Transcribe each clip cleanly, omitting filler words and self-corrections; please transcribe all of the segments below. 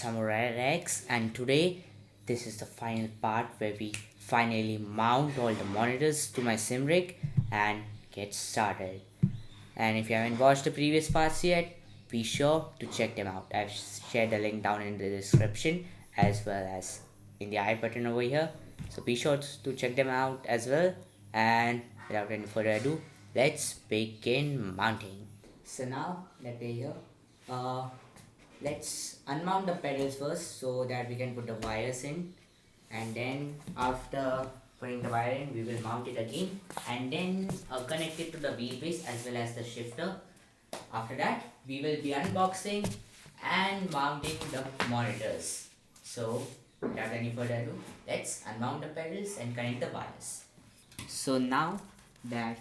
Samurai Rex, and today this is the final part where we finally mount all the monitors to my sim rig and get started. And if you haven't watched the previous parts yet, be sure to check them out. I've shared the link down in the description as well as in the I button over here. So be sure to check them out as well. And without any further ado, let's begin mounting. So now that we're here, uh, let's unmount the pedals first so that we can put the wires in, and then after putting the wire in we will mount it again and then connect it to the wheelbase as well as the shifter. After that we will be unboxing and mounting the monitors. So without any further ado, let's unmount the pedals and connect the wires. So now that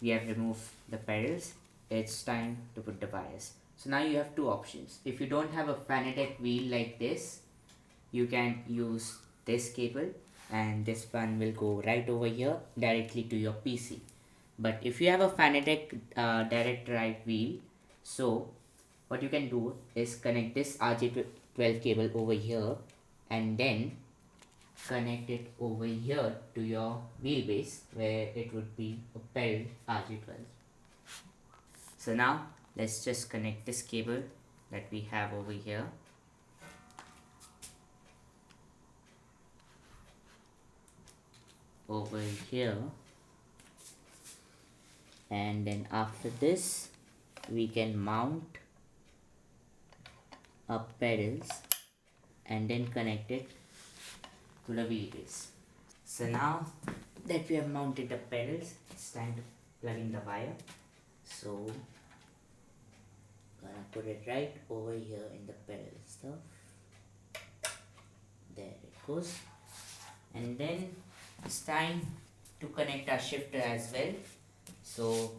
we have removed the pedals, it's time to put the wires. So now you have two options. If you don't have a Fanatec wheel like this, you can use this cable and this one will go right over here directly to your PC. But if you have a Fanatec direct drive wheel, so what you can do is connect this RJ12 cable over here and then connect it over here to your wheelbase where it would be a paired RJ12. So now let's just connect this cable that we have over here. Over here, and then after this we can mount our pedals and then connect it to the wheelbase. So now that we have mounted the pedals, it's time to plug in the wire. So gonna put it right over here in the pedal stuff. There it goes. And then it's time to connect our shifter as well. So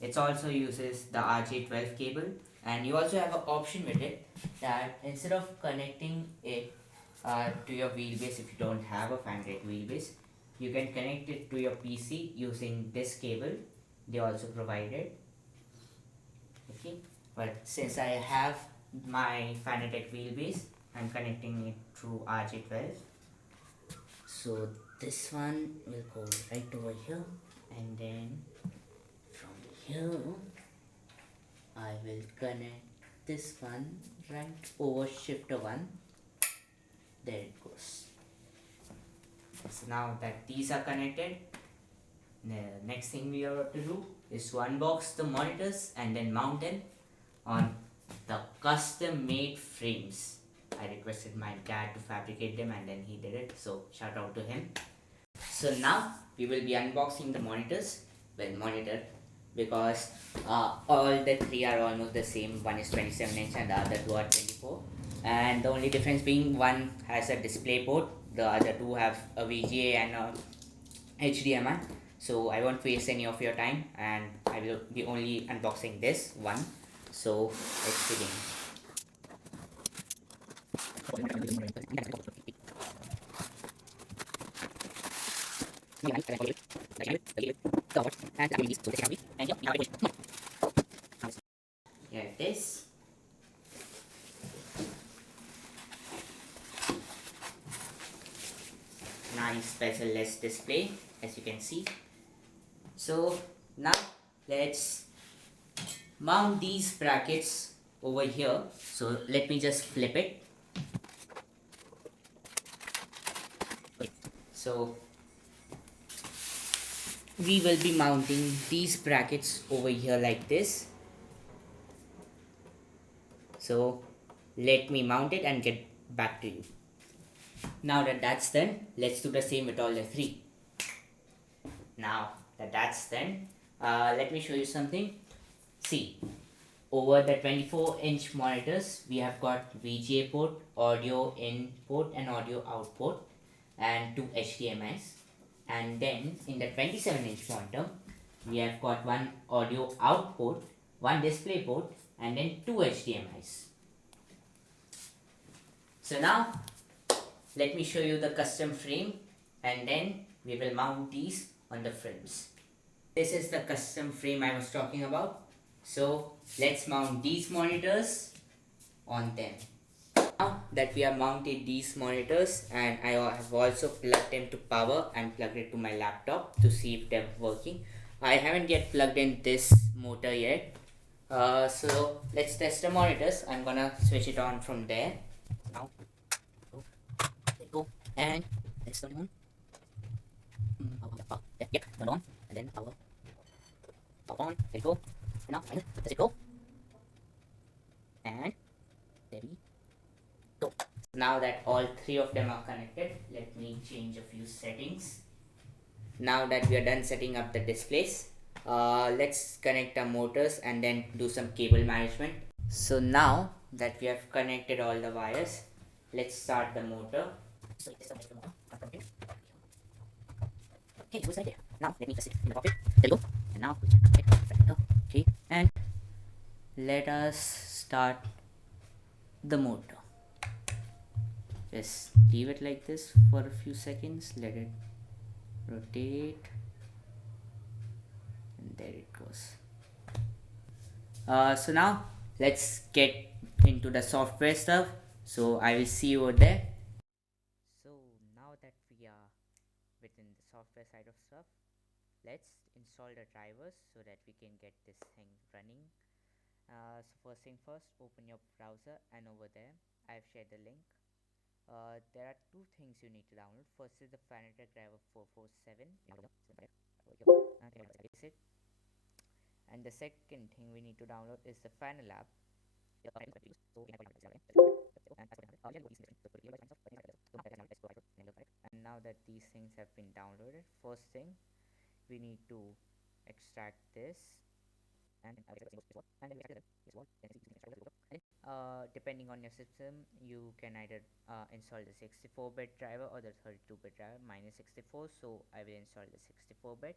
it also uses the RJ12 cable, and you also have an option with it that instead of connecting it to your wheelbase, if you don't have a Fanatec wheelbase, you can connect it to your PC using this cable they also provided. Okay, but since I have my Fanatec wheelbase, I'm connecting it through RJ12. So this one will go right over here, and then from here I will connect this one right over shifter 1. There it goes. So now that these are connected, the next thing we have to do is to unbox the monitors and then mount them on the custom made frames. I requested my dad to fabricate them and then he did it, so shout out to him. So now we will be unboxing the monitors. Well, monitor, because all the three are almost the same. One is 27 inch and the other two are 24, and the only difference being one has a display port, the other two have a VGA and a HDMI. So I won't waste any of your time and I will be only unboxing this one. So let's begin. Here it is. Nice bezel-less display, as you can see. So now let's mount these brackets over here. So let me just flip it. So we will be mounting these brackets over here like this. So let me mount it and get back to you. Now that that's done, let's do the same with all the three. Now that that's done, let me show you something. See, over the 24-inch monitors, we have got VGA port, audio in port and audio out port, and two HDMIs. And then in the 27-inch monitor, we have got one audio out port, one display port, and then two HDMIs. So now let me show you the custom frame and then we will mount these on the frames. This is the custom frame I was talking about. So let's mount these monitors on them. that we have mounted these monitors, and I have also plugged them to power and plugged it to my laptop to see if they're working. I haven't yet plugged in this motor yet. So let's test the monitors. I'm gonna switch it on from there. Now, there you go, and let's turn it on. Power. Yeah, turn on, and then power on. There you go. Now, does it go? And there we go. Now that all three of them are connected, let me change a few settings. Now that we are done setting up the displays, let's connect our motors and then do some cable management. So now that we have connected all the wires, let's start the motor. So this is the motor. Okay, it was right there. Now let me just sit in the pocket. There you go. And now we check it. Okay, and let us start the motor. Just leave it like this for a few seconds. Let it rotate, and there it goes. So now let's get into the software stuff. So I will see you over there. So now that we are within the software side of stuff, let's install the drivers so that we can get this thing running. So first thing first, open your browser, and over there I've shared the link. There are two things you need to download. First is the Fanatec driver 447. And the second thing we need to download is the Fanalab. And now that these things have been downloaded, first thing we need to extract this, and depending on your system, you can either install the 64-bit driver or the 32-bit driver. Mine is 64, so I will install the 64-bit.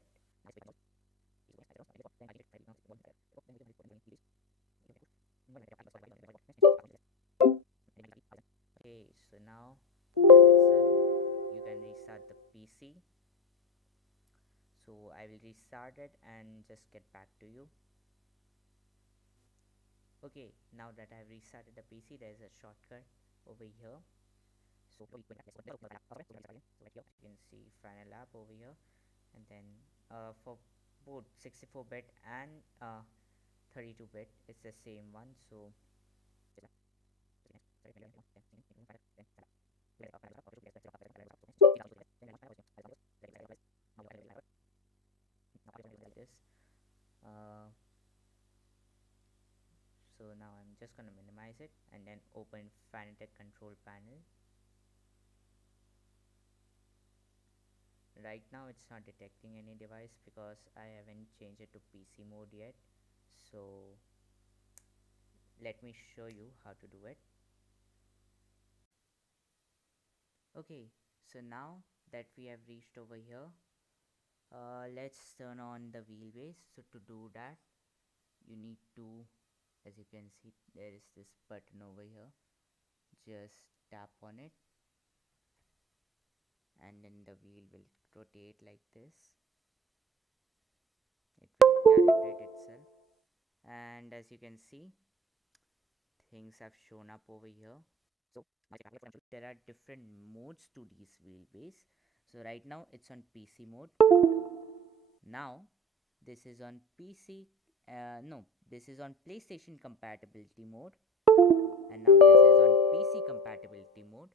Okay, so now that it's done, you can restart the PC. So I will restart it and just get back to you. Okay, now that I have restarted the PC, there is a shortcut over here. So you can see Fanalab over here, and then for both 64-bit and 32-bit, it's the same one. So like this. Uh, so now I'm just gonna minimize it and then open Fanatec control panel. Right now it's not detecting any device because I haven't changed it to PC mode yet. So let me show you how to do it. Okay, so now that we have reached over here, let's turn on the wheelbase. So to do that, you need to, as you can see, there is this button over here. Just tap on it, and then the wheel will rotate like this. It will calibrate itself, and as you can see, things have shown up over here. So there are different modes to these wheelbase. So right now it's on PC mode. Now this is on PC. No, this is on PlayStation compatibility mode, and now this is on PC compatibility mode.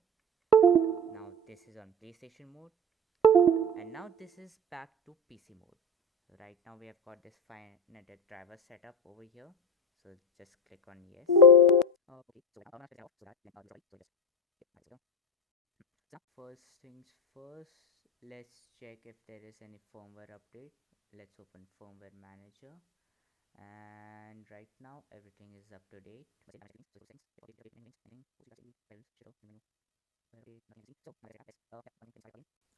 Now this is on PlayStation mode, and now this is back to PC mode. So right now we have got this Fanatec driver setup over here. So just click on yes. Okay, so first things first, let's check if there is any firmware update. Let's open firmware manager, and right now everything is up to date.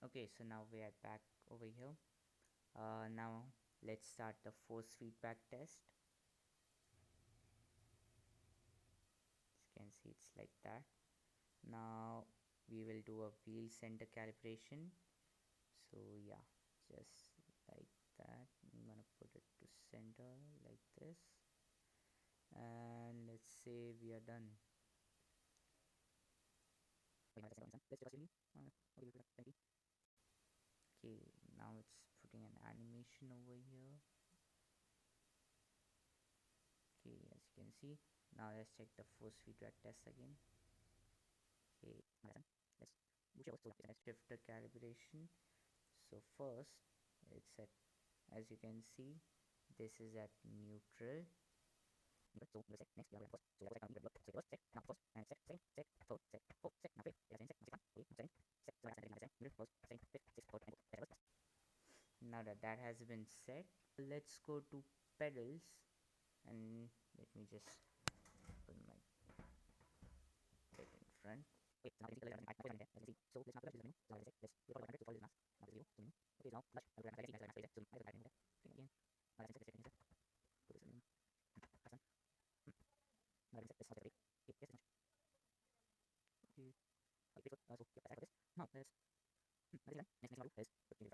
Okay, so now we are back over here. Now let's start the force feedback test. As you can see, it's like that. Now we will do a wheel center calibration. So yeah, just like that. I'm gonna put it to center like this, and let's say we are done. Okay, now it's putting an animation over here. Okay, as you can see, now let's check the force feedback test again. Okay, let's shift the calibration. So first, it's at, as you can see, this is at neutral. Now that that has been set, let's go to pedals, and let me just put my bed in front.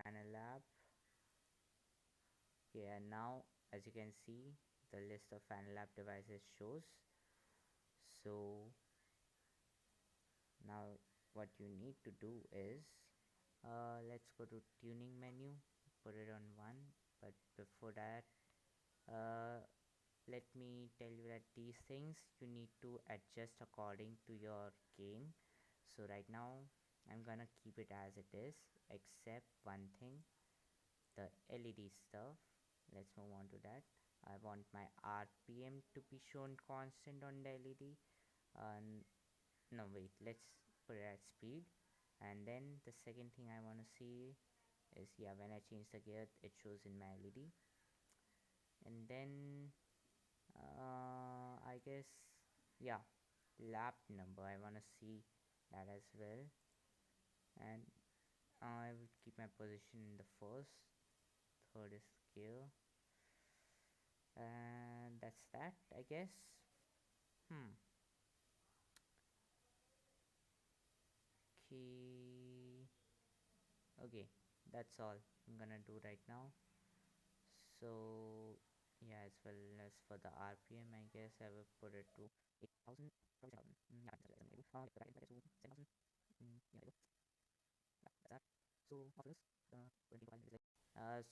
Final lab. Yeah, now as you can see, the list of Final Lab devices shows. So now what you need to do is, let's go to tuning menu, put it on 1. But before that, uh, let me tell you that these things you need to adjust according to your game. So right now I'm gonna keep it as it is, except one thing, the LED stuff. Let's move on to that. I want my RPM to be shown constant on the LED. No, wait, let's put it at speed. And then the second thing I want to see is, yeah, when I change the gear, it shows in my LED. And then I guess, yeah, lap number, I want to see that as well. And I will keep my position in the first. Third is gear, and that's that, I guess. Hmm. Okay. Okay, that's all I'm gonna do right now. So yeah, as well as for the RPM, I guess I will put it to 8,000.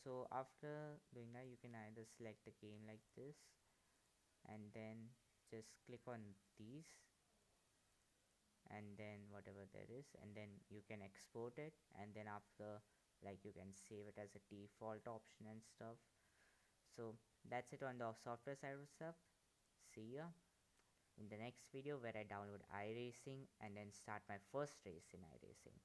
So after doing that, you can either select the game like this, and then just click on these, and then whatever there is, and then you can export it, and then after, like, you can save it as a default option and stuff. So that's it on the software side of stuff. See ya in the next video, where I download iRacing and then start my first race in iRacing.